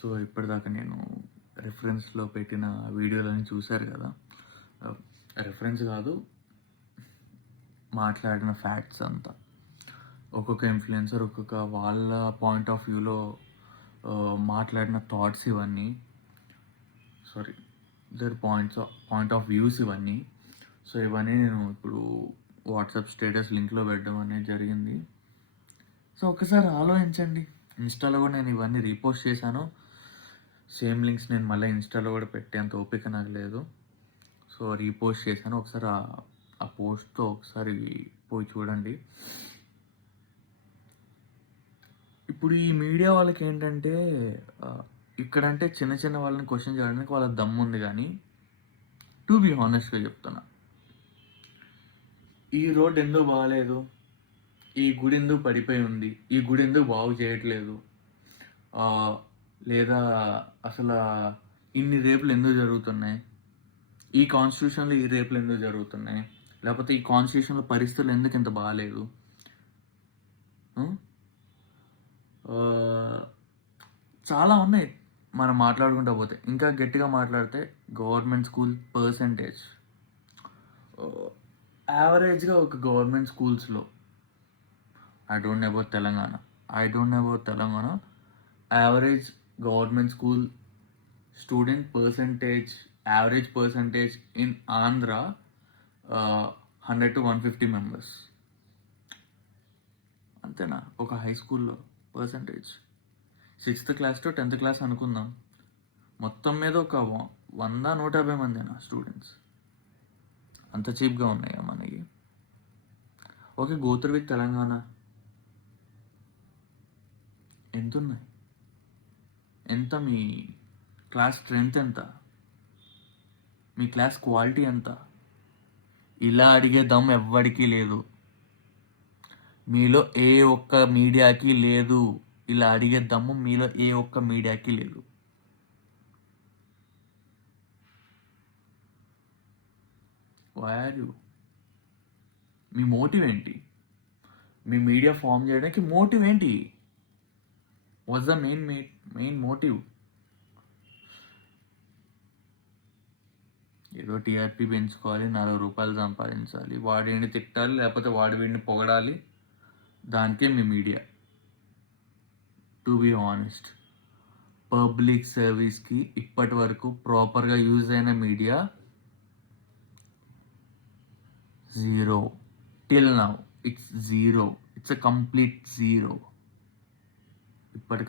So ఇప్పటిదాకా నేను రెఫరెన్స్లో పెట్టిన వీడియోలని చూశారు కదా. రెఫరెన్స్ కాదు, మాట్లాడిన ఫ్యాక్ట్స్ అంతా. ఒక్కొక్క ఇన్ఫ్లుయెన్సర్ ఒక్కొక్క వాళ్ళ పాయింట్ ఆఫ్ వ్యూలో మాట్లాడిన థాట్స్ ఇవన్నీ, sorry their point of views ఇవన్నీ. సో ఇవన్నీ నేను ఇప్పుడు వాట్సాప్ స్టేటస్ లింక్లో పెట్టడం అనేది జరిగింది. సో ఒకసారి ఆలోచించండి. ఇన్స్టాలో కూడా నేను ఇవన్నీ రీపోస్ట్ చేశాను. సేమ్ లింక్స్ నేను మళ్ళీ ఇన్స్టాలో కూడా పెట్టేంత ఓపిక నాకు లేదు. సో రీపోస్ట్ చేశాను. ఒకసారి ఆ పోస్ట్తో ఒకసారి పోయి చూడండి. ఇప్పుడు ఈ మీడియా వాళ్ళకి ఏంటంటే, ఇక్కడంటే చిన్న చిన్న వాళ్ళని క్వశ్చన్ చేయడానికి వాళ్ళ దమ్ము ఉంది. కానీ టు బీ హానెస్ట్గా చెప్తున్నా, ఈ రోడ్ ఎందుకు బాగాలేదు, ఈ గుడి ఎందుకు పడిపోయి ఉంది, ఈ గుడి ఎందుకు బాగు చేయట్లేదు, లేదా అసలు ఇన్ని రేపులు ఎందుకు జరుగుతున్నాయి, ఈ కాన్స్టిట్యూషన్లో ఈ రేపులు ఎందుకు జరుగుతున్నాయి, లేకపోతే ఈ కాన్స్టిట్యూషన్లో పరిస్థితులు ఎందుకు ఇంత బాగాలేదు, చాలా ఉన్నాయి మనం మాట్లాడుకుంటూ పోతే. ఇంకా గట్టిగా మాట్లాడితే గవర్నమెంట్ స్కూల్ పర్సంటేజ్, యావరేజ్గా ఒక గవర్నమెంట్ స్కూల్స్లో, I don't know about Telangana, average government school student percentage, average percentage in Andhra 100 to 150 members. అంతేనా? ఒక హై స్కూల్లో percentage 6th class to 10th class అనుకుందాం. మొత్తం మీద ఒక 100-150 మందేనా స్టూడెంట్స్? అంత చీప్గా ఉన్నాయా మనకి? ఓకే, గోత్ర విత్ తెలంగాణ ఎంత ఉన్నాయి? ఎంత మీ క్లాస్ స్ట్రెంత్ ఎంత? మీ క్లాస్ క్వాలిటీ ఎంత? ఇలా అడిగే దమ్ ఎవ్వడికి లేదు. మీలో ఏ ఒక్క మీడియాకి లేదు. ఇలా అడిగే దమ్ము మీలో ఏ ఒక్క మీడియాకి లేదు. Why are you? మీ మోటివ్ ఏంటి? మీ మీడియా ఫామ్ చేయడానికి మోటివ్ ఏంటి? What's the main motive? ఏదో టీఆర్పీ పెంచుకోవాలి, 40 రూపాయలు సంపాదించాలి, వాడిని తిట్టాలి, లేకపోతే వాడి వీడిని పొగడాలి. దానికే మీ media. To be honest, public సర్వీస్కి ఇప్పటి వరకు ప్రాపర్గా యూజ్ అయిన media 0. Till now it's 0. It's a complete 0. ఇప్పటి